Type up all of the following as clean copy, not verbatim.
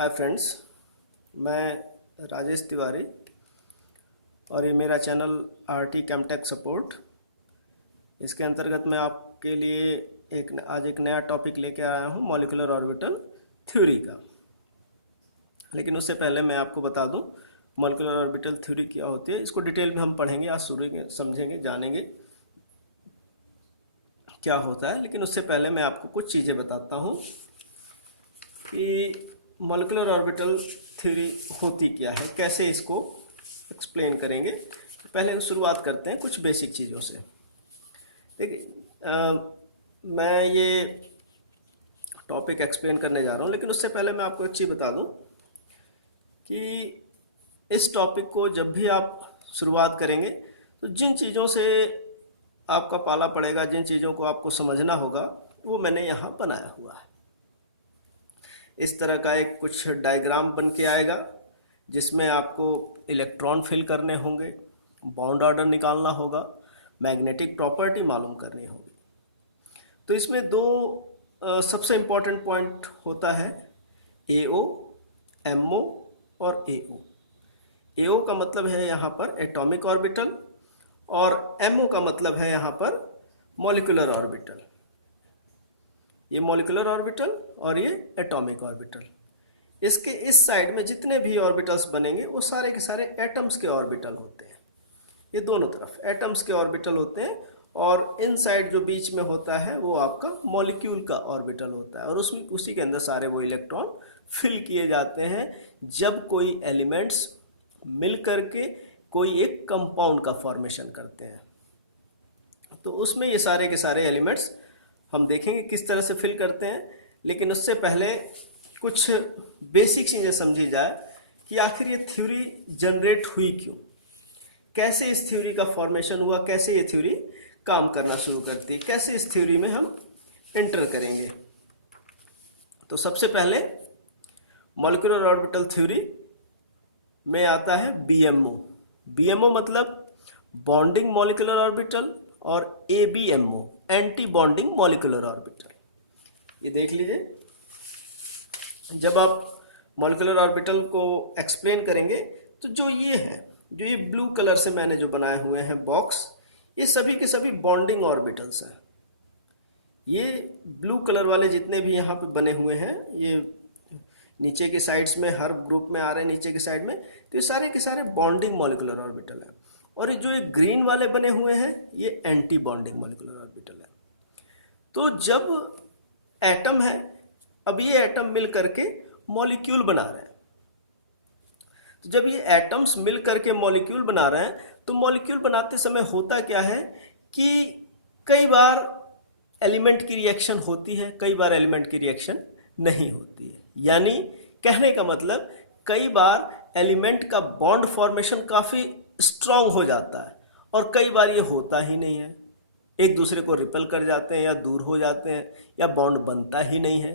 Hi friends, मैं राजेश तिवारी और ये मेरा चैनल आरटी कैमटेक सपोर्ट। इसके अंतर्गत मैं आपके लिए आज एक नया टॉपिक लेके आया हूँ, मॉलिक्यूलर ऑर्बिटल थ्योरी का। लेकिन उससे पहले मैं आपको बता दूँ मॉलिक्यूलर ऑर्बिटल थ्योरी क्या होती है। इसको डिटेल में हम पढ़ेंगे, आज शुरू समझेंगे, जानेंगे क्या होता है। लेकिन उससे पहले मैं आपको कुछ चीज़ें बताता हूँ कि मॉलिक्यूलर ऑर्बिटल थ्योरी होती क्या है, कैसे इसको एक्सप्लेन करेंगे। पहले शुरुआत करते हैं कुछ बेसिक चीज़ों से। देखिए, मैं ये टॉपिक एक्सप्लेन करने जा रहा हूँ, लेकिन उससे पहले मैं आपको एक चीज़ बता दूँ कि इस टॉपिक को जब भी आप शुरुआत करेंगे तो जिन चीज़ों से आपका पाला पड़ेगा, जिन चीज़ों को आपको समझना होगा, वो मैंने यहाँ बनाया हुआ है। इस तरह का एक कुछ डायग्राम बन के आएगा जिसमें आपको इलेक्ट्रॉन फिल करने होंगे, बॉन्ड ऑर्डर निकालना होगा, मैग्नेटिक प्रॉपर्टी मालूम करनी होगी। तो इसमें दो सबसे इम्पॉर्टेंट पॉइंट होता है, एओ, एमओ और एओ। एओ का मतलब है यहाँ पर एटॉमिक ऑर्बिटल और एमओ का मतलब है यहाँ पर मॉलिक्यूलर ऑर्बिटल। ये मॉलिक्यूलर ऑर्बिटल और ये एटॉमिक ऑर्बिटल। इसके इस साइड में जितने भी ऑर्बिटल्स बनेंगे वो सारे के सारे एटम्स के ऑर्बिटल होते हैं। ये दोनों तरफ एटम्स के ऑर्बिटल होते हैं और इन साइड जो बीच में होता है वो आपका मॉलिक्यूल का ऑर्बिटल होता है और उसमें उसी के अंदर सारे वो इलेक्ट्रॉन फिल किए जाते हैं जब कोई एलिमेंट्स मिल करके कोई एक कंपाउंड का फॉर्मेशन करते हैं। तो उसमें ये सारे के सारे एलिमेंट्स हम देखेंगे किस तरह से फिल करते हैं। लेकिन उससे पहले कुछ बेसिक चीज़ें समझी जाए कि आखिर ये थ्योरी जनरेट हुई क्यों, कैसे इस थ्योरी का फॉर्मेशन हुआ, कैसे ये थ्योरी काम करना शुरू करती है, कैसे इस थ्योरी में हम एंटर करेंगे। तो सबसे पहले मॉलिक्यूलर ऑर्बिटल थ्योरी में आता है बीएमओ। बीएमओ मतलब बॉन्डिंग मॉलिक्यूलर ऑर्बिटल और ABMO anti bonding molecular orbital. ये देख लीजिए, जब आप मॉलिक्यूलर ऑर्बिटल को एक्सप्लेन करेंगे तो जो ये ब्लू कलर से मैंने जो बनाए हुए हैं बॉक्स, ये सभी के सभी बॉन्डिंग ऑर्बिटल्स हैं। ये ब्लू कलर वाले जितने भी यहाँ पे बने हुए हैं, ये नीचे के साइड्स में हर ग्रुप में आ रहे हैं, नीचे के साइड में, तो ये सारे के सारे बॉन्डिंग मॉलिक्यूलर ऑर्बिटल हैं। और जो ये ग्रीन वाले बने हुए हैं ये एंटी बॉन्डिंग मॉलिक्यूलर ऑर्बिटल है। तो जब एटम है, अब ये एटम मिल करके मॉलिक्यूल बना रहे हैं। तो जब ये एटम्स मिल करके मॉलिक्यूल बना रहे हैं तो मॉलिक्यूल बनाते समय होता क्या है कि कई बार एलिमेंट की रिएक्शन होती है, कई बार एलिमेंट की रिएक्शन नहीं होती है। यानी कहने का मतलब कई बार एलिमेंट का बॉन्ड फॉर्मेशन काफ़ी स्ट्रांग हो जाता है और कई बार ये होता ही नहीं है, एक दूसरे को रिपेल कर जाते हैं या दूर हो जाते हैं या बॉन्ड बनता ही नहीं है।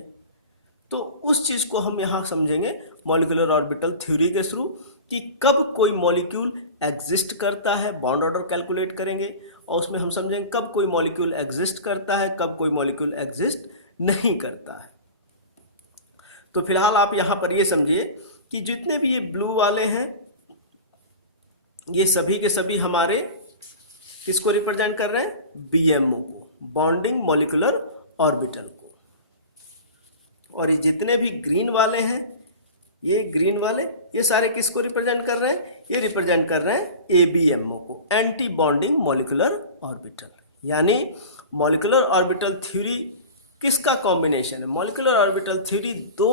तो उस चीज़ को हम यहाँ समझेंगे मॉलिक्यूलर ऑर्बिटल थ्योरी के थ्रू कि कब कोई मॉलिक्यूल एग्जिस्ट करता है, बॉन्ड ऑर्डर कैलकुलेट करेंगे और उसमें हम समझेंगे कब कोई मॉलिक्यूल एग्जिस्ट करता है, कब कोई मॉलिक्यूल एग्जिस्ट नहीं करता है। तो फिलहाल आप यहाँ पर ये समझिए कि जितने भी ये ब्लू वाले हैं ये सभी के सभी हमारे किसको रिप्रेजेंट कर रहे हैं, बीएमओ को, बॉन्डिंग मॉलिक्यूलर ऑर्बिटल को। और ये जितने भी ग्रीन वाले हैं, ये ग्रीन वाले, ये सारे किसको रिप्रेजेंट कर रहे हैं, ये रिप्रेजेंट कर रहे हैं एबीएमओ को, एंटी बॉन्डिंग मॉलिक्यूलर ऑर्बिटल। यानी मॉलिक्यूलर ऑर्बिटल थ्योरी किसका कॉम्बिनेशन है, मॉलिक्यूलर ऑर्बिटल थ्योरी दो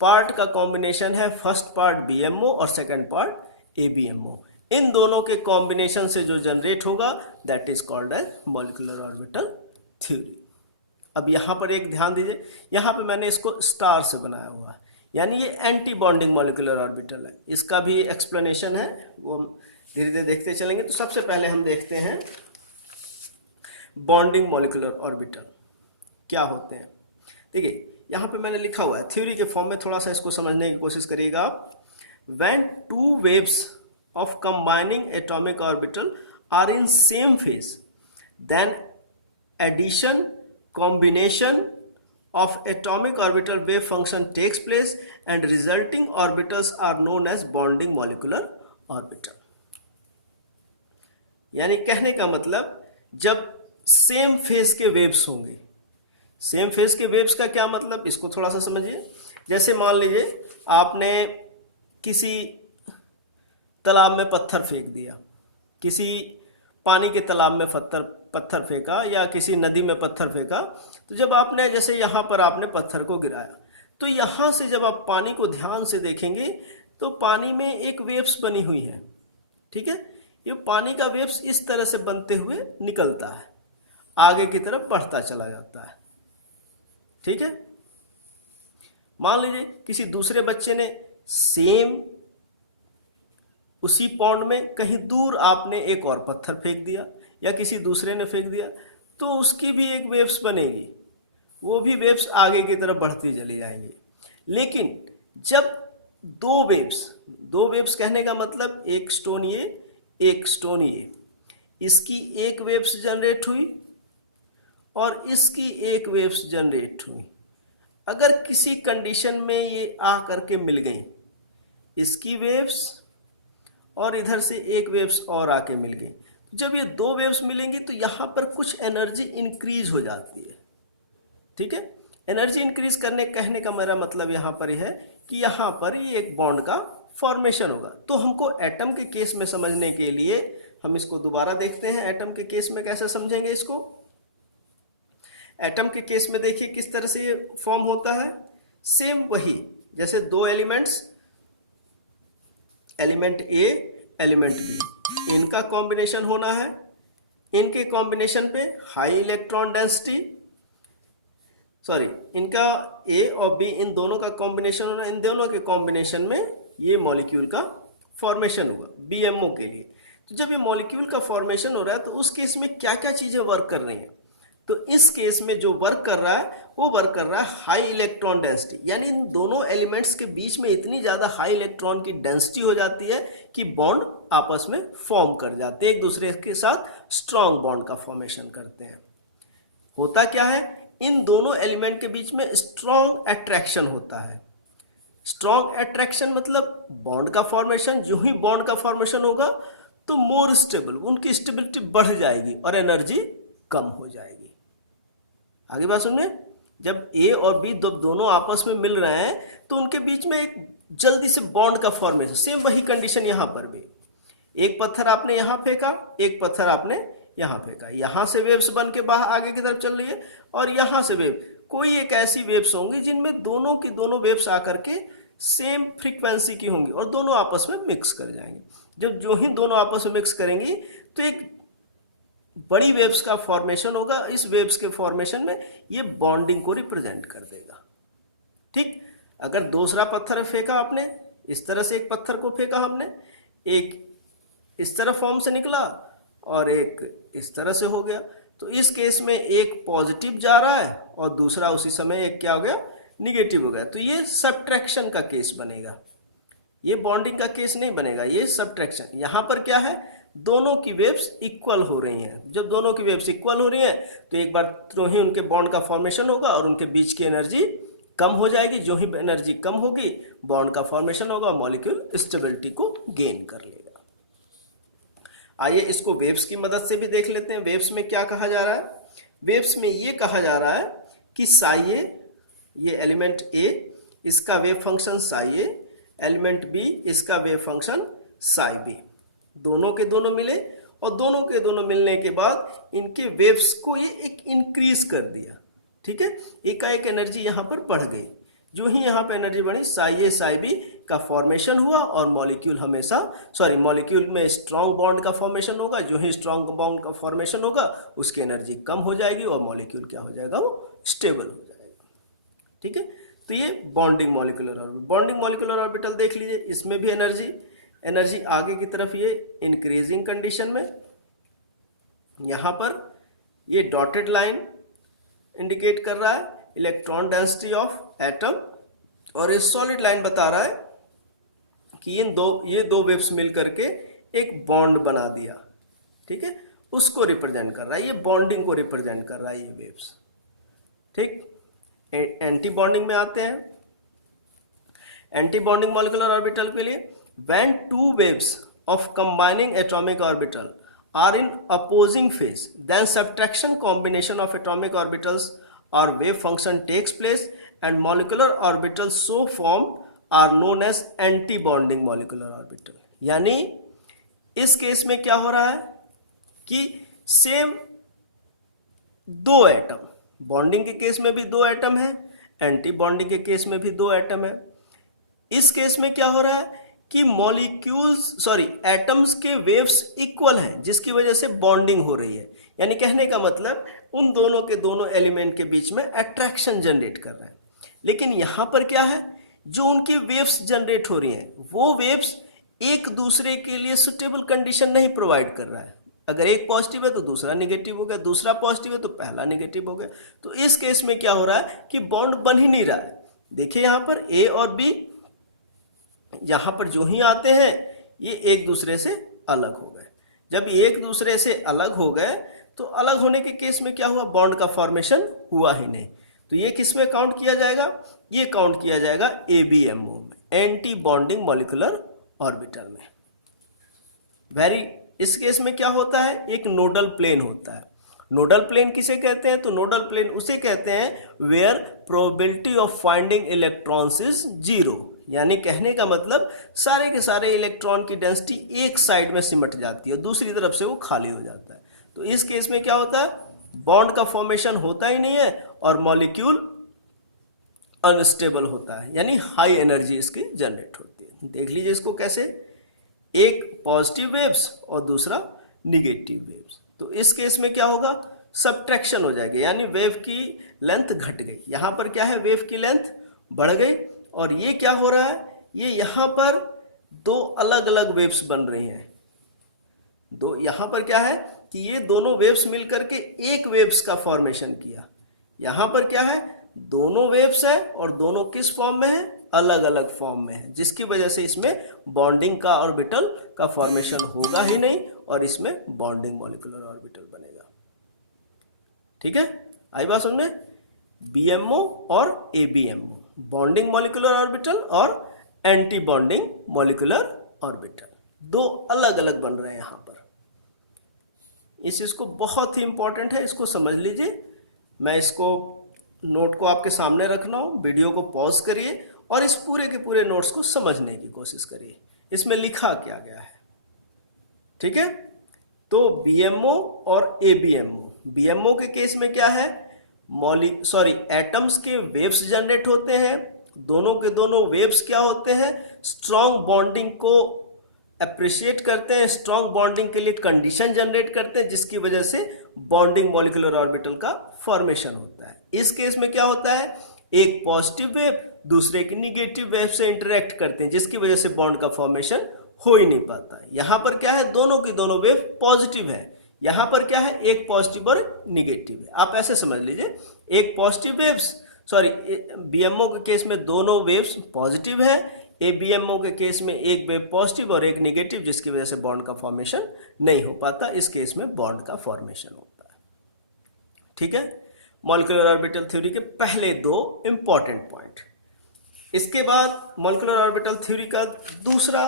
पार्ट का कॉम्बिनेशन है। फर्स्ट पार्ट बीएमओ और सेकेंड पार्ट एबीएमओ। इन दोनों के कॉम्बिनेशन से जो जनरेट होगा that is called as molecular orbital theory. अब यहाँ पर एक ध्यान दीजिए, यहाँ पे मैंने इसको स्टार से बनाया हुआ है, यानी ये एंटी बॉन्डिंग मॉलिक्यूलर ऑर्बिटल है। इसका भी एक्सप्लेनेशन है, वो हम धीरे धीरे देखते चलेंगे। तो सबसे पहले हम देखते हैं बॉन्डिंग मॉलिक्यूलर ऑर्बिटल क्या होते हैं। देखिए यहाँ पे मैंने लिखा हुआ है थ्योरी के फॉर्म में, थोड़ा सा इसको समझने की कोशिश करिएगा आप। When two waves of combining atomic orbital are in same phase, then addition, combination of atomic orbital wave function takes place and resulting orbitals are known as bonding molecular orbital। यानी कहने का मतलब जब सेम फेज के waves होंगे, same phase के waves का क्या मतलब, इसको थोड़ा सा समझिए। जैसे मान लीजिए आपने किसी तालाब में पत्थर फेंक दिया, किसी पानी के तालाब में पत्थर फेंका या किसी नदी में पत्थर फेंका, तो जब आपने जैसे यहाँ पर आपने पत्थर को गिराया, तो यहाँ से जब आप पानी को ध्यान से देखेंगे तो पानी में एक वेव्स बनी हुई है, ठीक है। ये पानी का वेव्स इस तरह से बनते हुए निकलता है, आगे की तरफ बढ़ता चला जाता है, ठीक है। मान लीजिए किसी दूसरे बच्चे ने सेम उसी पॉन्ड में कहीं दूर आपने एक और पत्थर फेंक दिया या किसी दूसरे ने फेंक दिया, तो उसकी भी एक वेव्स बनेगी, वो भी वेव्स आगे की तरफ बढ़ती चली जाएंगी। लेकिन जब दो वेव्स कहने का मतलब एक स्टोन ये एक स्टोन ये, इसकी एक वेव्स जनरेट हुई और इसकी एक वेव्स जनरेट हुई, अगर किसी कंडीशन में ये आ करके मिल गई, इसकी वेव्स और इधर से एक वेव्स और आके मिल गई, जब ये दो वेव्स मिलेंगी तो यहाँ पर कुछ एनर्जी इंक्रीज हो जाती है, ठीक है। एनर्जी इंक्रीज करने कहने का मेरा मतलब यहाँ पर यह है कि यहाँ पर ये एक बॉन्ड का फॉर्मेशन होगा। तो हमको एटम के केस में समझने के लिए हम इसको दोबारा देखते हैं, एटम के केस में कैसे समझेंगे इसको। एटम के केस में देखिए किस तरह से ये फॉर्म होता है, सेम वही जैसे दो एलिमेंट्स, एलिमेंट ए एलिमेंट बी, इनका कॉम्बिनेशन होना है, इनके कॉम्बिनेशन पे हाई इलेक्ट्रॉन डेंसिटी, इनका ए और बी इन दोनों का कॉम्बिनेशन होना, इन दोनों के कॉम्बिनेशन में ये मॉलिक्यूल का फॉर्मेशन हुआ बीएमओ के लिए। तो जब ये मॉलिक्यूल का फॉर्मेशन हो रहा है तो उस केस में क्या क्या चीजें वर्क कर रही हैं, तो इस केस में जो वर्क कर रहा है वो वर्क कर रहा है हाई इलेक्ट्रॉन डेंसिटी, यानी इन दोनों एलिमेंट्स के बीच में इतनी ज्यादा हाई इलेक्ट्रॉन की डेंसिटी हो जाती है कि बॉन्ड आपस में फॉर्म कर जाते हैं, एक दूसरे के साथ स्ट्रॉन्ग बॉन्ड का फॉर्मेशन करते हैं। होता क्या है, इन दोनों एलिमेंट के बीच में स्ट्रॉन्ग अट्रैक्शन होता है। स्ट्रॉन्ग अट्रैक्शन मतलब बॉन्ड का फॉर्मेशन, जो ही बॉन्ड का फॉर्मेशन होगा तो मोर स्टेबल, उनकी स्टेबिलिटी बढ़ जाएगी और एनर्जी कम हो जाएगी। आगे बात सुनिए, जब ए और बी दोनों आपस में मिल रहे हैं तो उनके बीच में एक जल्दी से बॉन्ड का फॉर्मेशन, सेम वही कंडीशन यहां पर भी, एक पत्थर आपने यहां फेंका, एक पत्थर आपने यहां फेंका, यहां से वेव्स बन के बाहर आगे की तरफ चल रही है और यहां से वेव, कोई एक ऐसी वेव्स होंगी जिनमें दोनों की दोनों वेव्स आकर के सेम फ्रीक्वेंसी की होंगी और दोनों आपस में मिक्स कर जाएंगे। जब जो ही दोनों आपस में मिक्स करेंगी तो एक बड़ी वेव्स का फॉर्मेशन होगा, इस वेव्स के फॉर्मेशन में ये बॉन्डिंग को रिप्रेजेंट कर देगा, ठीक। अगर दूसरा पत्थर फेंका आपने, इस तरह से एक पत्थर को फेंका हमने, एक इस तरह फॉर्म से निकला और एक इस तरह से हो गया, तो इस केस में एक पॉजिटिव जा रहा है और दूसरा उसी समय एक क्या हो गया, निगेटिव हो गया, तो ये सब्ट्रैक्शन का केस बनेगा, ये बॉन्डिंग का केस नहीं बनेगा, ये सब्ट्रैक्शन। यहां पर क्या है, दोनों की वेव्स इक्वल हो रही हैं, जब दोनों की वेव्स इक्वल हो रही हैं तो एक बार तो ही उनके बॉन्ड का फॉर्मेशन होगा और उनके बीच की एनर्जी कम हो जाएगी, जो ही एनर्जी कम होगी बॉन्ड का फॉर्मेशन होगा, मॉलिक्यूल स्टेबिलिटी को गेन कर लेगा। आइए इसको वेव्स की मदद से भी देख लेते हैं। वेव्स में क्या कहा जा रहा है, वेव्स में ये कहा जा रहा है कि साई ए, ये एलिमेंट ए, इसका वेव फंक्शन साई ए, एलिमेंट बी, इसका वेव फंक्शन साई बी, दोनों के दोनों मिले और दोनों के दोनों मिलने के बाद इनके वेव्स को ये एक इंक्रीज कर दिया, ठीक है, एकाएक एनर्जी यहां पर बढ़ गई। जो ही यहां पर एनर्जी बढ़ी, साई ए साई बी का फॉर्मेशन हुआ और मॉलिक्यूल मॉलिक्यूल में स्ट्रॉन्ग बॉन्ड का फॉर्मेशन होगा, जो ही स्ट्रॉन्ग बॉन्ड का फॉर्मेशन होगा उसकी एनर्जी कम हो जाएगी और मॉलिक्यूल क्या हो जाएगा, वो स्टेबल हो जाएगा, ठीक है। तो ये bonding molecular orbital, bonding molecular orbital देख लीजिए, इसमें भी एनर्जी आगे की तरफ ये इंक्रीजिंग कंडीशन में, यहां पर ये डॉटेड लाइन इंडिकेट कर रहा है इलेक्ट्रॉन डेंसिटी ऑफ एटम और ये सॉलिड लाइन बता रहा है कि ये दो वेव्स मिल करके एक बॉन्ड बना दिया, ठीक है, उसको रिप्रेजेंट कर रहा है, ये बॉन्डिंग को रिप्रेजेंट कर रहा है ये वेव्स, ठीक। एंटी बॉन्डिंग में आते हैं। एंटी बॉन्डिंग मॉलिक्यूलर ऑर्बिटल के लिए when two waves of combining atomic orbital are in opposing phase, then subtraction combination of atomic orbitals or wave function takes place and molecular orbitals so formed are known as anti-bonding molecular orbital। यानी इस case में क्या हो रहा है कि same दो atom, bonding के केस में भी दो एटम है, एंटी बॉन्डिंग के केस में भी दो एटम है। इस केस में क्या हो रहा है कि एटम्स के वेव्स इक्वल हैं, जिसकी वजह से बॉन्डिंग हो रही है। यानी कहने का मतलब उन दोनों के दोनों एलिमेंट के बीच में अट्रैक्शन जनरेट कर रहा है। लेकिन यहां पर क्या है, जो उनकी वेव्स जनरेट हो रही हैं वो वेव्स एक दूसरे के लिए सुटेबल कंडीशन नहीं प्रोवाइड कर रहा है। अगर एक पॉजिटिव है तो दूसरा निगेटिव हो गया, दूसरा पॉजिटिव है तो पहला निगेटिव हो गया। तो इस केस में क्या हो रहा है कि बॉन्ड बन ही नहीं रहा है। देखिए यहां पर ए और बी यहां पर जो ही आते हैं ये एक दूसरे से अलग हो गए। जब ये एक दूसरे से अलग हो गए तो अलग होने के केस में क्या हुआ, बॉन्ड का फॉर्मेशन हुआ ही नहीं। तो ये किस में काउंट किया जाएगा, ये काउंट किया जाएगा ABMO में, एंटी बॉन्डिंग मॉलिक्यूलर ऑर्बिटल में। इस केस में क्या होता है, एक नोडल प्लेन होता है। नोडल प्लेन किसे कहते हैं, तो नोडल प्लेन उसे कहते हैं where probability of finding electrons is 0। यानी कहने का मतलब सारे के सारे इलेक्ट्रॉन की डेंसिटी एक साइड में सिमट जाती है, दूसरी तरफ से वो खाली हो जाता है। तो इस केस में क्या होता है, बॉन्ड का फॉर्मेशन होता ही नहीं है और मॉलिक्यूल अनस्टेबल होता है, यानी हाई एनर्जी इसकी जनरेट होती है। देख लीजिए इसको कैसे, एक पॉजिटिव वेव्स और दूसरा निगेटिव वेव्स। तो इस केस में क्या होगा, सब्ट्रैक्शन हो जाएगी, यानी वेव की लेंथ घट गई। यहां पर क्या है, वेव की लेंथ बढ़ गई और ये क्या हो रहा है, ये यहां पर दो अलग अलग वेव्स बन रही हैं। दो यहां पर क्या है कि ये दोनों वेव्स मिलकर के एक वेव्स का फॉर्मेशन किया। यहां पर क्या है, दोनों वेव्स है और दोनों किस फॉर्म में है, अलग अलग फॉर्म में है, जिसकी वजह से इसमें बॉन्डिंग का ऑर्बिटल का फॉर्मेशन होगा ही नहीं और इसमें बॉन्डिंग मॉलिक्यूलर ऑर्बिटल बनेगा। ठीक है, आई बात समझ में। BMO और ABMO, बॉन्डिंग मॉलिक्यूलर ऑर्बिटल और एंटी बॉन्डिंग मॉलिक्यूलर ऑर्बिटल, दो अलग अलग बन रहे हैं यहां पर। इस चीज को बहुत ही इंपॉर्टेंट है, इसको समझ लीजिए। मैं इसको नोट को आपके सामने रख रहा हूं, वीडियो को पॉज करिए और इस पूरे के पूरे नोट्स को समझने की कोशिश करिए, इसमें लिखा क्या गया है। ठीक है, तो BMO और ABMO, BMO के केस में क्या है, एटम्स के वेव्स जनरेट होते हैं, दोनों के दोनों वेव्स क्या होते हैं, स्ट्रॉन्ग बॉन्डिंग को अप्रिशिएट करते हैं, स्ट्रॉन्ग बॉन्डिंग के लिए कंडीशन जनरेट करते हैं, जिसकी वजह से बॉन्डिंग मॉलिक्यूलर ऑर्बिटल का फॉर्मेशन होता है। इस केस में क्या होता है, एक पॉजिटिव वेव दूसरे की निगेटिव वेव से इंटरेक्ट करते हैं, जिसकी वजह से बॉन्ड का फॉर्मेशन हो ही नहीं पाता। यहां पर क्या है, दोनों की दोनों वेव पॉजिटिव है, यहां पर क्या है, एक पॉजिटिव और निगेटिव है। आप ऐसे समझ लीजिए, एक पॉजिटिव वेव्स BMO के केस में दोनों वेव्स पॉजिटिव है, ABMO के केस में एक वेव पॉजिटिव और एक निगेटिव, जिसकी वजह से बॉन्ड का फॉर्मेशन नहीं हो पाता। इस केस में बॉन्ड का फॉर्मेशन होता है। ठीक है, मॉलिक्यूलर ऑर्बिटल थ्योरी के पहले दो इंपॉर्टेंट पॉइंट। इसके बाद मॉलिक्यूलर ऑर्बिटल थ्योरी का दूसरा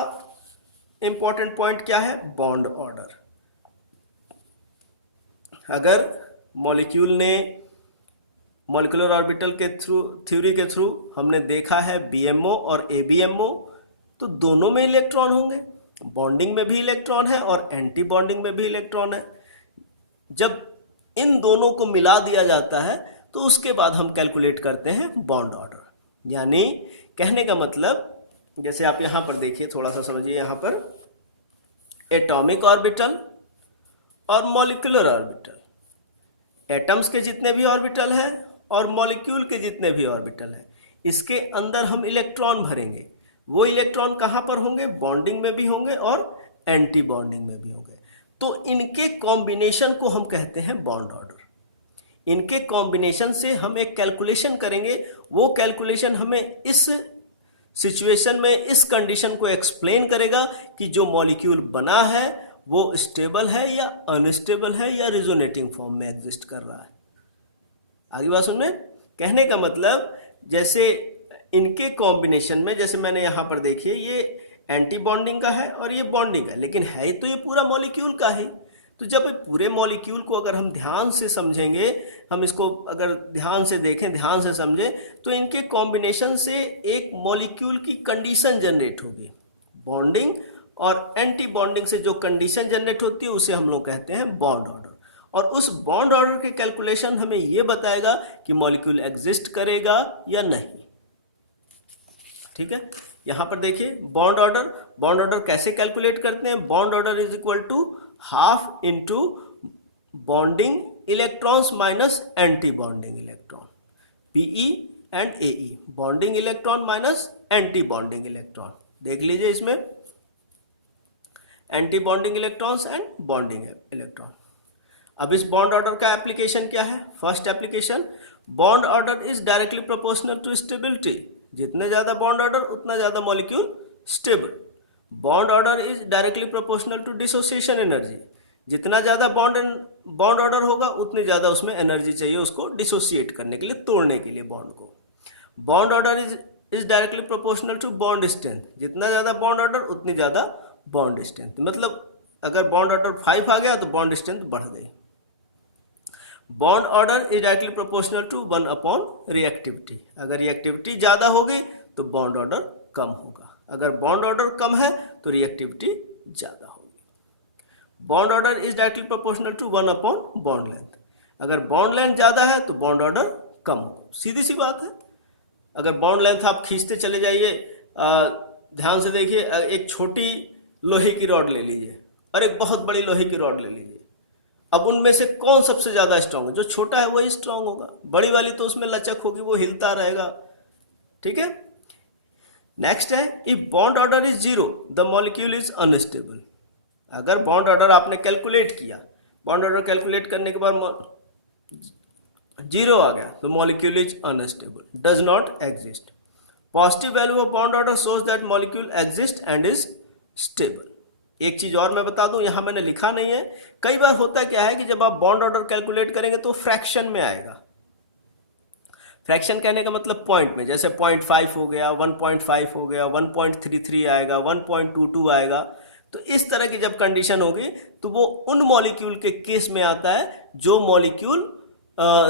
इंपॉर्टेंट पॉइंट क्या है, बॉन्ड ऑर्डर। अगर मॉलिक्यूल ने मॉलिक्यूलर ऑर्बिटल के थ्योरी के थ्रू हमने देखा है BMO और ABMO, तो दोनों में इलेक्ट्रॉन होंगे, बॉन्डिंग में भी इलेक्ट्रॉन है और एंटी बॉन्डिंग में भी इलेक्ट्रॉन है। जब इन दोनों को मिला दिया जाता है तो उसके बाद हम कैलकुलेट करते हैं बॉन्ड ऑर्डर। यानी कहने का मतलब, जैसे आप यहां पर देखिए, थोड़ा सा समझिए, यहां पर एटॉमिक ऑर्बिटल और मॉलिक्यूलर ऑर्बिटल, एटम्स के जितने भी ऑर्बिटल हैं और मॉलिक्यूल के जितने भी ऑर्बिटल हैं, इसके अंदर हम इलेक्ट्रॉन भरेंगे। वो इलेक्ट्रॉन कहां पर होंगे, बॉन्डिंग में भी होंगे और एंटी बॉन्डिंग में भी होंगे। तो इनके कॉम्बिनेशन को हम कहते हैं बॉन्ड ऑर्डर। इनके कॉम्बिनेशन से हम एक कैलकुलेशन करेंगे, वो कैलकुलेशन हमें इस सिचुएशन में इस कंडीशन को एक्सप्लेन करेगा कि जो मॉलिक्यूल बना है वो स्टेबल है या अनस्टेबल है या रिजोनेटिंग फॉर्म में एग्जिस्ट कर रहा है। आगे बात सुन में, कहने का मतलब जैसे इनके कॉम्बिनेशन में, जैसे मैंने यहाँ पर देखिए ये एंटी बॉन्डिंग का है और ये बॉन्डिंग है, लेकिन है तो ये पूरा मॉलिक्यूल का है। तो जब पूरे मॉलिक्यूल को अगर हम ध्यान से समझेंगे, हम इसको अगर ध्यान से देखें, ध्यान से समझें, तो इनके कॉम्बिनेशन से एक मॉलिक्यूल की कंडीशन जनरेट होगी। बॉन्डिंग और एंटी बॉन्डिंग से जो कंडीशन जनरेट होती है उसे हम लोग कहते हैं बॉन्ड ऑर्डर। और उस बॉन्ड ऑर्डर के कैलकुलेशन हमें ये बताएगा कि मॉलिक्यूल एग्जिस्ट करेगा या नहीं। ठीक है, यहां पर देखिए बॉन्ड ऑर्डर। बॉन्ड ऑर्डर कैसे कैलकुलेट करते हैं? Bond order is equal to half into bonding electrons minus anti bonding electron, P E and A E. Bonding electron minus anti bonding electron. देख लीजिए इसमें anti bonding electrons and bonding electron. अब इस bond order का application क्या है? First application, bond order is directly proportional to stability. जितने ज्यादा बॉन्ड ऑर्डर उतना ज्यादा molecule stable. Bond order is directly proportional to dissociation energy. जितना ज्यादा बॉन्ड ऑर्डर होगा उतनी ज्यादा उसमें एनर्जी चाहिए उसको डिसोसिएट करने के लिए, तोड़ने के लिए बॉन्ड को। Bond order is directly proportional to bond strength. जितना ज्यादा बॉन्ड ऑर्डर उतनी ज्यादा बॉन्ड स्ट्रेंथ। मतलब अगर बॉन्ड ऑर्डर 5 आ गया तो बॉन्ड स्ट्रेंथ बढ़ गई। Bond order is directly proportional to 1 upon reactivity. अगर रिएक्टिविटी ज्यादा हो गई तो बॉन्ड ऑर्डर कम होगा। अगर बॉन्ड ऑर्डर कम है तो रिएक्टिविटी ज्यादा होगी। Bond order is directly proportional to 1 upon bond length. अगर बॉन्ड लेंथ ज्यादा है तो बॉन्ड ऑर्डर कम होगा। सीधी सी बात है। अगर बॉन्ड लेंथ आप खींचते चले जाइए, ध्यान से देखिए, एक छोटी लोहे की रॉड ले लीजिए और एक बहुत बड़ी लोहे की रॉड ले लीजिए। अब उनमें से कौन सबसे ज्यादा स्ट्रांग है? जो छोटा है वही स्ट्रांग होगा। बड़ी वाली तो उसमें लचक होगी, वो हिलता रहेगा। ठीक है, नेक्स्ट है, if bond order is 0 the molecule is unstable. अगर बॉन्ड ऑर्डर आपने कैलकुलेट किया, बॉन्ड ऑर्डर कैलकुलेट करने के बाद 0 आ गया तो molecule is unstable, does not exist. Positive value of bond order shows that molecule exist and is stable. एक चीज और मैं बता दूं, यहां मैंने लिखा नहीं है। कई बार होता क्या है कि जब आप बॉन्ड ऑर्डर कैलकुलेट करेंगे तो फ्रैक्शन में आएगा। फ्रैक्शन कहने का मतलब पॉइंट में, जैसे 0.5 हो गया, 1.5 हो गया, 1.33 आएगा, 1.22 आएगा। तो इस तरह की जब कंडीशन होगी तो वो उन मॉलिक्यूल के केस में आता है जो मॉलिक्यूल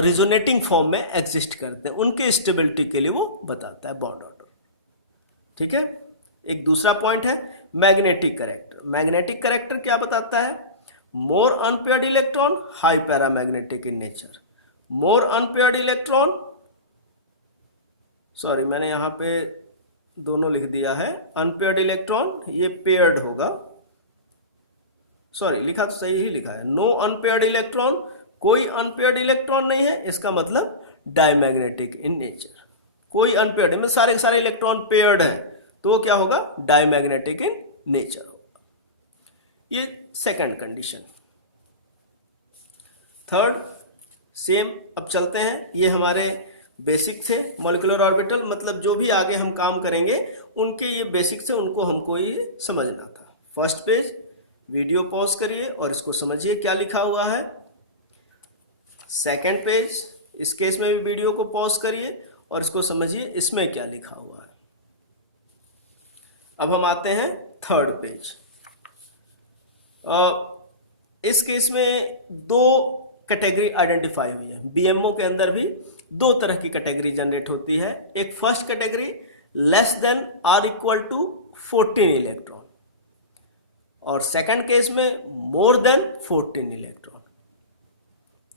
रिजोनेटिंग फॉर्म में एग्जिस्ट करते हैं, उनके स्टेबिलिटी के लिए वो बताता है बॉन्ड ऑर्डर। ठीक है, एक दूसरा पॉइंट है मैग्नेटिक कैरेक्टर। मैग्नेटिक कैरेक्टर क्या बताता है? More unpaired electron high paramagnetic in nature. More unpaired electron, sorry मैंने यहां पे दोनों लिख दिया है, अनपेयर्ड इलेक्ट्रॉन, ये पेयर्ड होगा, सॉरी लिखा तो सही ही लिखा है। नो अनपेयर्ड इलेक्ट्रॉन, कोई अनपेयर्ड इलेक्ट्रॉन नहीं है, इसका मतलब डायमैग्नेटिक इन नेचर। कोई अनपेयर्ड में सारे के सारे इलेक्ट्रॉन पेयर्ड हैं तो वो क्या होगा? डायमैग्नेटिक इन नेचर होगा। ये सेकंड कंडीशन। थर्ड सेम, अब चलते हैं, ये हमारे बेसिक थे मॉलिक्यूलर ऑर्बिटल, मतलब जो भी आगे हम काम करेंगे उनके ये बेसिक से, उनको हमको ये समझना था। फर्स्ट पेज, वीडियो पॉज करिए और इसको समझिए क्या लिखा हुआ है। सेकंड पेज, इस केस में भी वीडियो को पॉज करिए और इसको समझिए इसमें क्या लिखा हुआ है। अब हम आते हैं थर्ड पेज। इस केस में 2 कैटेगरी आइडेंटिफाई हुई है। बीएमओ के अंदर भी 2 तरह की कैटेगरी जनरेट होती है। एक first category less than or equal to 14 electron और सेकंड केस में मोर देन 14 इलेक्ट्रॉन।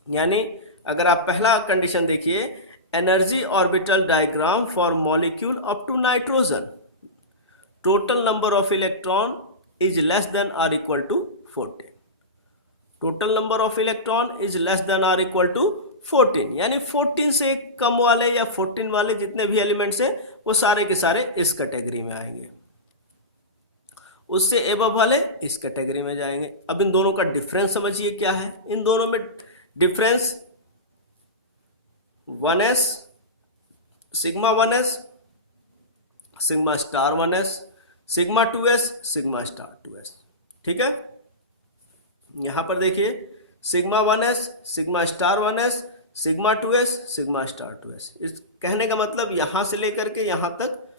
यानी अगर आप पहला कंडीशन देखिए, energy orbital diagram for molecule up to nitrogen, total number of electron is less than or equal to 14। Total number of electron is less than or equal to 14, यानी 14 से कम वाले या 14 वाले जितने भी एलिमेंट्स हैं वो सारे के सारे इस कैटेगरी में आएंगे, उससे एबव वाले इस कैटेगरी में जाएंगे। अब इन दोनों का डिफरेंस समझिए क्या है। इन दोनों में difference 1s, sigma 1s, sigma star 1s, sigma 2s, sigma star 2s। ठीक है, यहां पर देखिए sigma 1s, sigma star 1s, sigma 2s sigma star 2s। इस कहने का मतलब यहाँ से लेकर के यहाँ तक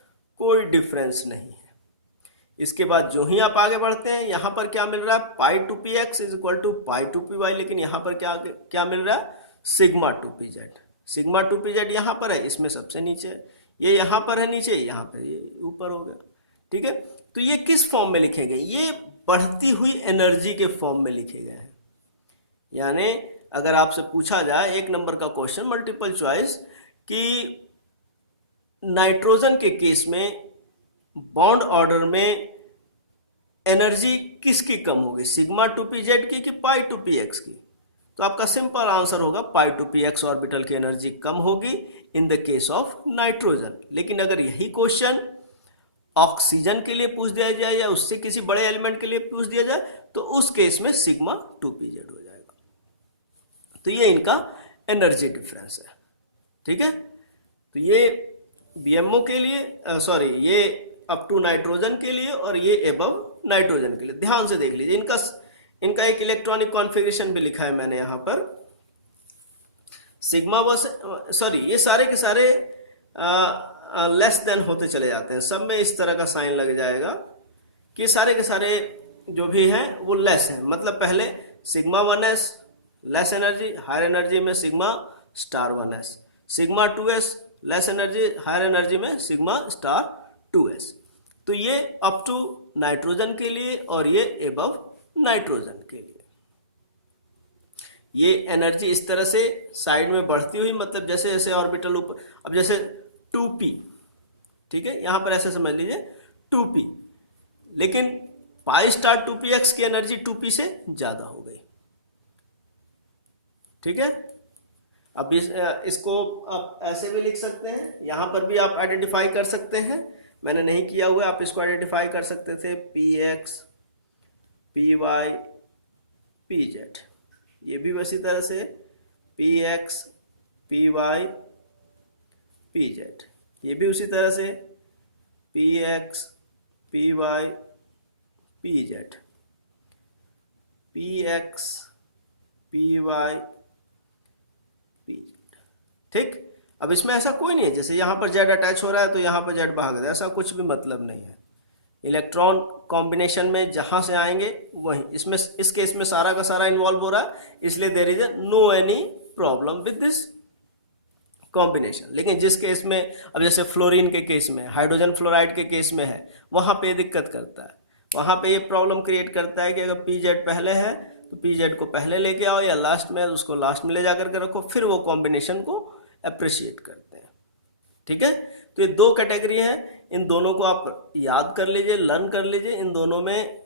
कोई डिफरेंस नहीं है। इसके बाद जो ही आप आगे बढ़ते हैं, यहाँ पर क्या मिल रहा है, pi two P X is equal to pi two P Y, लेकिन यहाँ पर क्या क्या मिल रहा है, sigma two P Z. Sigma two P Z यहाँ पर है, इसमें सबसे नीचे है, ये यहाँ पर है नीचे, यहाँ पर ये ऊपर हो गया। ठीक है, तो ये किस फॉर्म में लिखे गए, ये बढ़ती हुई एनर्जी के फॉर्म में लिखे गए हैं। यानी अगर आपसे पूछा जाए 1 नंबर का क्वेश्चन मल्टीपल चॉइस कि नाइट्रोजन के केस में बॉन्ड ऑर्डर में एनर्जी किसकी कम होगी, सिग्मा टू पी जेड की कि पाई टू पी एक्स की, तो आपका सिंपल आंसर होगा पाई टू पी एक्स ऑर्बिटल की एनर्जी कम होगी in the case of nitrogen. लेकिन अगर यही क्वेश्चन ऑक्सीजन के लिए पूछ दिया जाए या उससे किसी बड़े एलिमेंट के लिए पूछ दिया जाए तो उस केस में सिग्मा टू पी जेड हो जाएगा। तो ये इनका एनर्जी डिफरेंस है। ठीक है, तो ये बीएमओ के लिए सॉरी ये अप टू नाइट्रोजन के लिए और ये एबव नाइट्रोजन के लिए। ध्यान से देख लीजिए, इनका एक इलेक्ट्रॉनिक कॉन्फ़िगरेशन भी लिखा है मैंने यहाँ पर। सिग्मा बस सॉरी ये सारे के सारे लेस देन होते चले जाते हैं, सब में इस तरह का साइन लग जाएगा कि सारे के सारे जो भी हैं वो लेस हैं। मतलब पहले sigma 1s less energy, higher energy में sigma star 1s, sigma 2s less energy, higher energy में सिग्मा स्टार 2s। तो ये अप टू नाइट्रोजन के लिए और ये एबव नाइट्रोजन के लिए। ये एनर्जी इस तरह से साइड में बढ़ती हुई, मतलब जैसे जैसे ऑर्बिटल ऊपर, अब जैसे 2p, ठीक है, यहां पर ऐसे समझ लीजिए 2p, लेकिन पाई स्टार 2px की एनर्जी 2p से ज्यादा हो गई। ठीक है, अब इसको आप ऐसे भी लिख सकते हैं, यहां पर भी आप आइडेंटिफाई कर सकते हैं, मैंने नहीं किया हुआ, आप इसको आइडेंटिफाई कर सकते थे px py pz, ये भी वैसी तरह से px py pz, ये भी उसी तरह से px py pz, px py pz। ठीक, अब इसमें ऐसा कोई नहीं है जैसे यहाँ पर जेड अटैच हो रहा है तो यहाँ पर जेड भाग रहा है, ऐसा कुछ भी मतलब नहीं है। इलेक्ट्रॉन कॉम्बिनेशन में जहाँ से आएंगे वहीं, इसमें इस केस में सारा का सारा इन्वॉल्व हो रहा है, इसलिए there is no any problem with this combination. लेकिन जिस केस में, अब जैसे फ्लोरीन के केस में, हाइड्रोजन फ्लोराइड के केस में है, वहाँ पे दिक्कत करता है, वहाँ पे ये प्रॉब्लम क्रिएट करता है कि अगर पी जेड पहले है तो पी जेड को पहले लेके आओ, या लास्ट में उसको लास्ट में ले जा करके रखो, फिर वो कॉम्बिनेशन को अप्रिशिएट करते हैं। ठीक है, तो ये दो कैटेगरी है, इन दोनों को आप याद कर लीजिए, लर्न कर लीजिए। इन दोनों में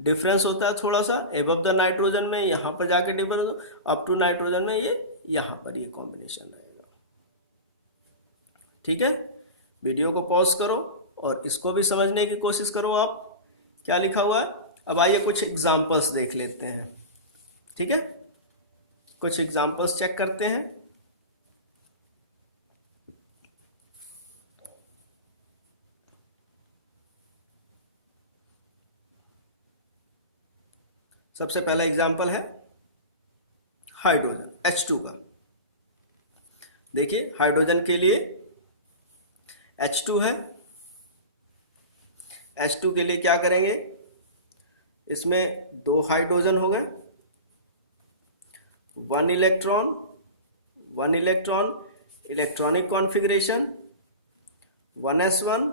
डिफरेंस होता है थोड़ा सा, एबव द नाइट्रोजन में यहाँ पर जाके डिफरेंस, अप टू नाइट्रोजन में ये यहाँ पर ये कॉम्बिनेशन रहेगा। ठीक है, वीडियो को पॉज करो और इसको भी समझने की कोशिश करो आप क्या लिखा हुआ है। अब आइए कुछ एग्जाम्पल्स देख लेते हैं। ठीक है, कुछ एग्जाम्पल्स चेक करते हैं। सबसे पहला एग्जाम्पल है हाइड्रोजन H2 का। देखिए हाइड्रोजन के लिए H2 है, H2 के लिए क्या करेंगे, इसमें 2 हाइड्रोजन हो गए, 1 electron, electronic configuration 1s1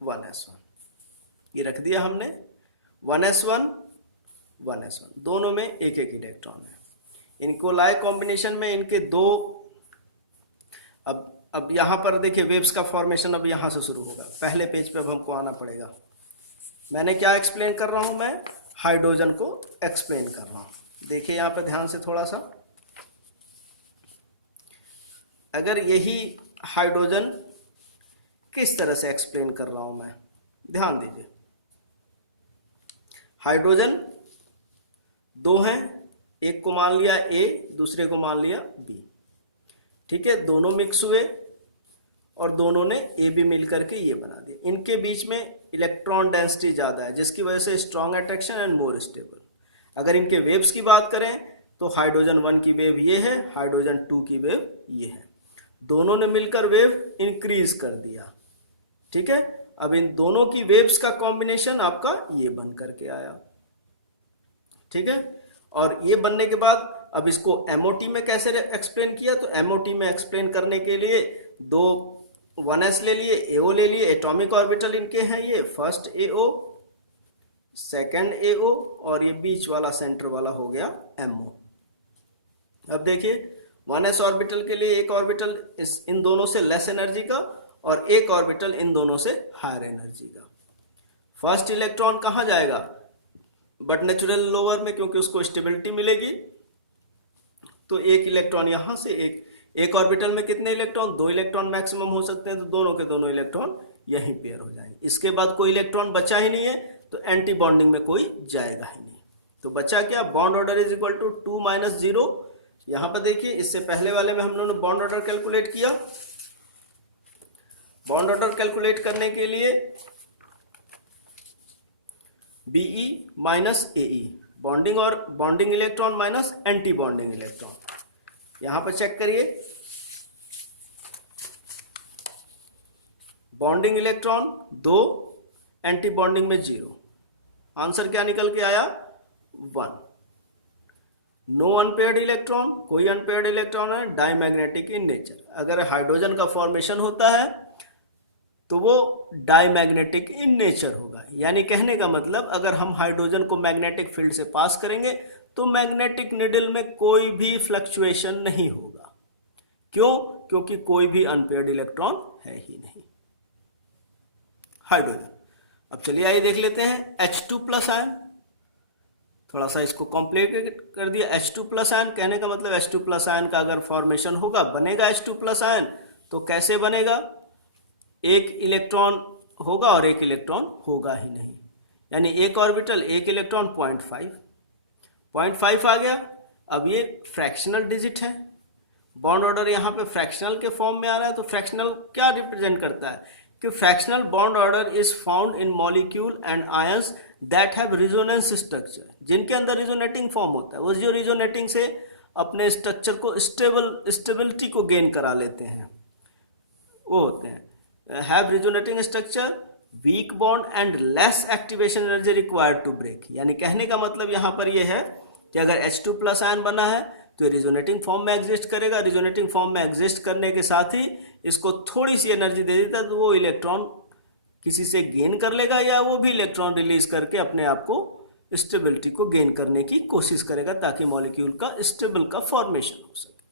1s1, ये रख दिया हमने, 1s1 दोनों में एक एक इलेक्ट्रॉन है। इनको लाए कॉम्बिनेशन में इनके दो, अब यहाँ पर देखिए वेव्स का फॉर्मेशन अब यहाँ से शुरू होगा, पहले पेज पे अब हमको आना पड़ेगा। मैंने क्या एक्सप्लेन कर रहा हूँ, मैं हाइड्रोजन को एक्सप्लेन कर रहा हूँ। देखिए यहाँ पे ध्यान से थोड़ा सा, अगर यही हाइड्रोजन किस तरह से एक्सप्लेन कर रहा हूँ मैं, ध्यान दीजिए। हाइड्रोजन 2 हैं, एक को मान लिया A, दूसरे को मान लिया B। ठीक है, दोनों मिक्स हुए और दोनों ने A B मिल करके ये बना दिया। इनके बीच में इलेक्ट्रॉन डेंसिटी ज़्यादा है जिसकी वजह से strong attraction and more stable. अगर इनके वेव्स की बात करें तो हाइड्रोजन 1 की वेव ये है, हाइड्रोजन 2 की वेव ये है। दोनों ने मिलकर वेव इंक्रीज कर दिया। ठीक है, अब इन दोनों की वेव्स का कॉम्बिनेशन आपका ये बन करके आया। ठीक है, और ये बनने के बाद अब इसको एमओटी में कैसे एक्सप्लेन किया, तो एमओटी में एक्सप्लेन करने के लिए दो 1s ले लिए, एओ ले लिए, एटॉमिक ऑर्बिटल इनके हैं ये, फर्स्ट एओ, सेकंड एओ, और ये बीच वाला सेंटर वाला हो गया एमओ। अब देखिए 1s ऑर्बिटल के लिए एक ऑर्बिटल इन दोनों से लेस एनर्जी का और एक ऑर्बिटल इन दोनों से हायर एनर्जी का। फर्स्ट इलेक्ट्रॉन कहाँ जाएगा, बट नेचुरल लोअर में, क्योंकि उसको स्टेबिलिटी मिलेगी। तो एक इलेक्ट्रॉन यहां से, एक ऑर्बिटल में कितने इलेक्ट्रॉन, 2 इलेक्ट्रॉन मैक्सिमम हो सकते हैं, तो दोनों के दोनों इलेक्ट्रॉन यहीं पेयर हो जाएंगे। इसके बाद कोई इलेक्ट्रॉन बचा ही नहीं है, तो एंटी बॉन्डिंग में कोई जाएगा ही नहीं। तो बचा क्या, bond order is equal to 2 - 0। यहां पर देखिए, इससे पहले वाले में हम लोगों ने बॉन्ड ऑर्डर कैलकुलेट किया। बॉन्ड ऑर्डर कैलकुलेट करने के लिए बीई माइनस एई, बॉन्डिंग और bonding electron minus anti bonding electron. यहां पर चेक करिए, बॉन्डिंग इलेक्ट्रॉन 2, एंटी बॉन्डिंग में 0। आंसर क्या निकल के आया, 1। नो अनपेयर्ड इलेक्ट्रॉन, कोई अनपेयर्ड इलेक्ट्रॉन है, डाईमैग्नेटिक इन नेचर। अगर हाइड्रोजन का फॉर्मेशन होता है तो वो डाईमैग्नेटिक इन नेचर होगा। यानी कहने का मतलब, अगर हम हाइड्रोजन को मैग्नेटिक फील्ड से पास करेंगे तो मैग्नेटिक निडल में कोई भी फ्लक्चुएशन नहीं होगा। क्यों, क्योंकि कोई भी अनपेयर्ड इलेक्ट्रॉन है ही नहीं हाइड्रोजन। अब चलिए आइए देख लेते हैं H2+ आयन। थोड़ा सा इसको कॉम्प्लिकेट कर दिया। H2+ आयन कहने का मतलब, H2+ आयन का अगर फॉर्मेशन होगा, बनेगा H2+ आयन, तो कैसे बनेगा, एक इलेक्ट्रॉन होगा और एक इलेक्ट्रॉन होगा ही नहीं। यानी एक ऑर्बिटल एक इलेक्ट्रॉन 0.5 आ गया। अब ये फ्रैक्शनल डिजिट है, बॉन्ड ऑर्डर यहाँ पे फ्रैक्शनल के फॉर्म में आ रहा है। तो फ्रैक्शनल क्या रिप्रेजेंट करता है, कि fractional bond order is found in molecule and ions that have resonance structure, जिनके अंदर रिजोनेटिंग फॉर्म होता है। वो जो रिजोनेटिंग से अपने स्ट्रक्चर को स्टेबिलिटी को गेन करा लेते हैं, वो होते हैं have resonating structure, weak bond and less activation energy required to break। यानी कहने का मतलब यहाँ पर ये है कि अगर H2+ आयन बना है तो रिजोनेटिंग फॉर्म में एग्जिस्ट करेगा। रिजोनेटिंग फॉर्म में एग्जिस्ट करने के साथ ही इसको थोड़ी सी एनर्जी दे देता है, तो वो इलेक्ट्रॉन किसी से गेन कर लेगा, या वो भी इलेक्ट्रॉन रिलीज करके अपने आप को स्टेबिलिटी को गेन करने की कोशिश करेगा, ताकि मॉलिक्यूल का स्टेबल का फॉर्मेशन हो सके।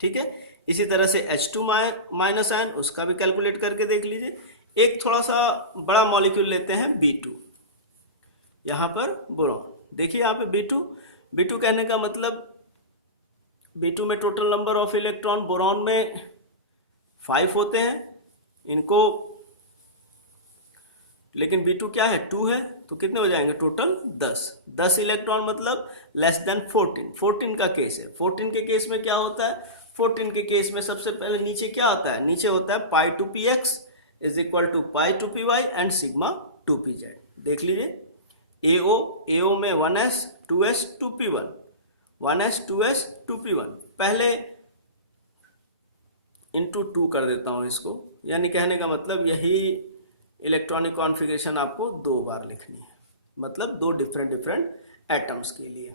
ठीक है, इसी तरह से H2- आयन, उसका भी कैलकुलेट करके देख लीजिए। एक थोड़ा सा बड़ा मॉलिक्यूल लेते हैं B2, यहां पर बोरॉन। देखिए यहाँ पे B2 कहने का मतलब, B2 में total number of electron, boron में 5 होते हैं इनको, लेकिन B2 क्या है, 2 है, तो कितने हो जाएंगे टोटल 10 इलेक्ट्रॉन, मतलब लेस देन 14 का केस है। 14 के केस में क्या होता है, 14 के केस में सबसे पहले नीचे क्या आता है, नीचे होता है π2px is equal to π2py and sigma 2pz। देख लीजिए AO में 1s 2s 2p1, 1s 2s 2p1, पहले इंटू 2 कर देता हूं इसको। यानी कहने का मतलब यही इलेक्ट्रॉनिक कॉन्फ़िगरेशन आपको 2 बार लिखनी है, मतलब 2 डिफरेंट एटम्स के लिए।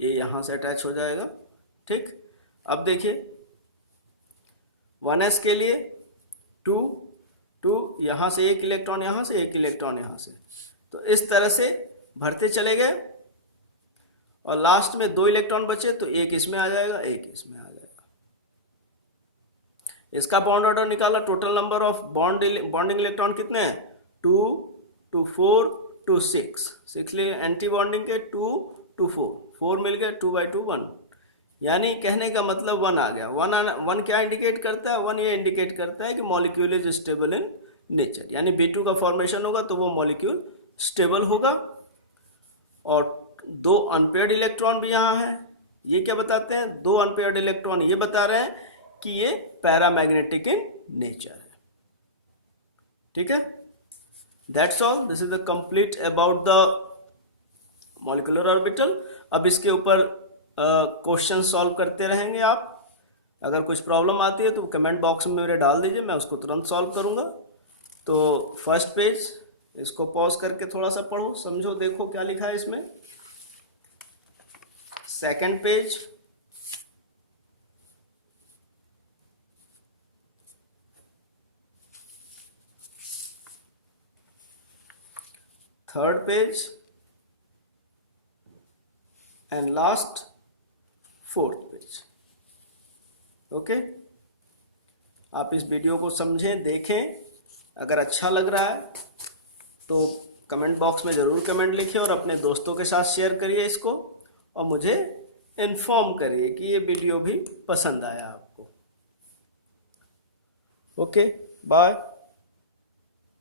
ये यहां से अटैच हो जाएगा। ठीक, अब देखिए 1s के लिए 2 यहां से एक इलेक्ट्रॉन, यहां से एक इलेक्ट्रॉन, यहां से, तो इस तरह से भरते चले गए, और लास्ट में 2 इलेक्ट्रॉन बचे, तो एक इसमें आ जाएगा, एक इसमें आ जाएगा। इसका बॉन्ड ऑर्डर निकाला, total number of bonding electron कितने हैं, 2 2 4 2 6 लिए एंटी बॉन्डिंग के 2 2 4 मिल गए, 2/2 1। यानी कहने का मतलब 1 आ गया। 1 क्या इंडिकेट करता है, 1 ये इंडिकेट करता है कि molecule is stable in nature. यानी B2 का फॉर्मेशन होगा तो वो मॉलिक्यूल स्टेबल होगा। और 2 अनपेयर्ड इलेक्ट्रॉन भी यहाँ है, ये क्या बताते हैं, 2 अनपेयर्ड इलेक्ट्रॉन ये बता रहे हैं कि ये पैरामैग्नेटिक इन नेचर है। ठीक है, that's all, this is the complete about the molecular orbital. अब इसके ऊपर क्वेश्चन सॉल्व करते रहेंगे आप। अगर कुछ प्रॉब्लम आती है तो कमेंट बॉक्स में मेरे डाल दीजिए, मैं उसको तुरंत सॉल्व करूँगा। तो फर्स्ट पेज, इसको पॉज करके थोड़ा सा पढ़ो, समझो, देखो क्या लिखा है इसमें। Second page, third page and last fourth page. Okay, आप इस वीडियो को समझें, देखें। अगर अच्छा लग रहा है तो कमेंट बॉक्स में ज़रूर कमेंट लिखिए और अपने दोस्तों के साथ शेयर करिए इसको, और मुझे इन्फॉर्म करिए कि ये वीडियो भी पसंद आया आपको। Okay, bye.